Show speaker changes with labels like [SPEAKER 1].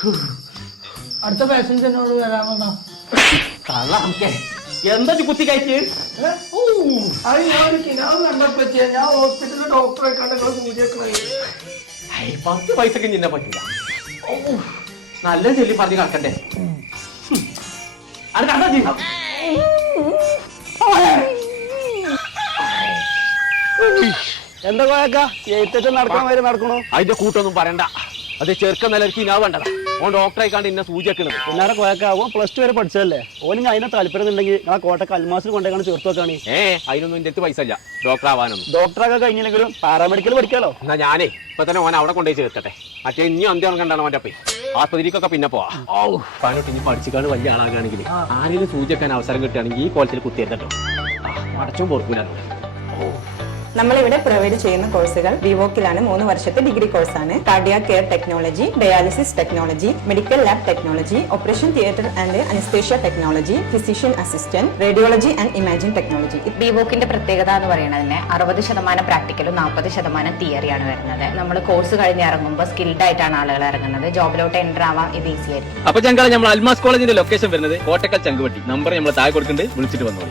[SPEAKER 1] അടുത്ത പാസഞ്ചറിനോട് വരാമെന്നാ
[SPEAKER 2] എന്താ കുത്തി കഴിച്ച്
[SPEAKER 1] അത് ഞാൻ കിനാവ് കണ്ടപ്പോ ഞാൻ ഹോസ്പിറ്റലിൽ ഡോക്ടറെ കണ്ട സൂചിയൊക്കെ
[SPEAKER 2] 10 പൈസക്ക് നിന്നെ പറ്റില്ല. നല്ല ചെല്ലി പറഞ്ഞ് കറക്കണ്ടേ അത് കണ്ടാ ചെയ്യാം.
[SPEAKER 3] എന്താ കോയക്ക എഴുത്തച്ഛ നടക്കാൻ വരെ നടക്കണോ?
[SPEAKER 2] അതിന്റെ കൂട്ടൊന്നും പറയണ്ട. അത് ചെറുക്ക നിലക്ക് ഇനാ വേണ്ടതാ. ഓൻ ഡോക്ടറെ കണ്ട് ഇന്നെ സൂചിക്കണത്.
[SPEAKER 3] പിന്നാരെ കോയക്ക ഓൻ +2 വരെ പഠിച്ചതല്ലേ. ഓന് അതിനെ താല്പര്യം ഉണ്ടെങ്കിൽ ആ കോട്ടക്ക് അൽമാസിൽ കൊണ്ടേക്കാണ് ചേർത്ത് വെക്കാണ്.
[SPEAKER 2] അതിനൊന്നും എന്റെ അടുത്ത് പൈസ ഇല്ല ഡോക്ടർ ആവാനൊന്നും.
[SPEAKER 3] ഡോക്ടറൊക്കെ കഴിഞ്ഞില്ലെങ്കിലും പാരാമെഡിക്കൽ പഠിക്കാലോ.
[SPEAKER 2] എന്നാ ഞാനേ ഇപ്പൊ തന്നെ ഓൻ അവിടെ കൊണ്ടുപോയി ചേർക്കട്ടെ. മറ്റേ ഇനി അന്ത്യം കണ്ടാണ് അവന്റെ അപ്പേ. ആസ്പത്രിക്കൊക്കെ പിന്നെ പോവാ. പതിനോട്ട് ഇനി പഠിച്ചിക്കാണ്ട് വലിയ ആളാകാണെങ്കിൽ ആരെങ്കിലും സൂചിക്കാൻ അവസരം കിട്ടുകയാണെങ്കിൽ ഈ കോളത്തിൽ കുത്തിയെത്തട്ടോ. അടച്ചും പൊറുക്കൂല.
[SPEAKER 4] നമ്മളിവിടെ പ്രൊവൈഡ് ചെയ്യുന്ന കോഴ്സുകൾ വിവോക്കിലാണ് 3 വർഷത്തെ ഡിഗ്രി കോഴ്സാണ്. Cardiac care technology, dialysis technology, medical lab technology, operation theatre and anaesthesia technology, physician assistant, radiology and imaging technology.
[SPEAKER 5] വിവോക്കിന്റെ പ്രത്യേകത എന്ന് പറയുന്നത് 60% പ്രാക്ടിക്കലും 40% തിയറിയാണ് വരുന്നത്. നമ്മൾ കോഴ്സ് കഴിഞ്ഞ് ഇറങ്ങുമ്പോൾ സ്കിൽഡ് ആയിട്ടാണ് ആളുകൾ ഇറങ്ങുന്നത്. ജോബിലോട്ട് എൻ്റർ ആവാം, ഇത് ഈസി ആയിരിക്കും.
[SPEAKER 6] അപ്പൊ ഞങ്ങൾ അൽമാസ് കോളേജിന്റെ ലൊക്കേഷൻ വരുന്നത് കോട്ടക്കൽ ചങ്കുവട്ടി. നമ്പർ നമ്മൾ താഴെ കൊടുക്കുന്നുണ്ട്, വിളിച്ചിട്ട് വന്നോളൂ.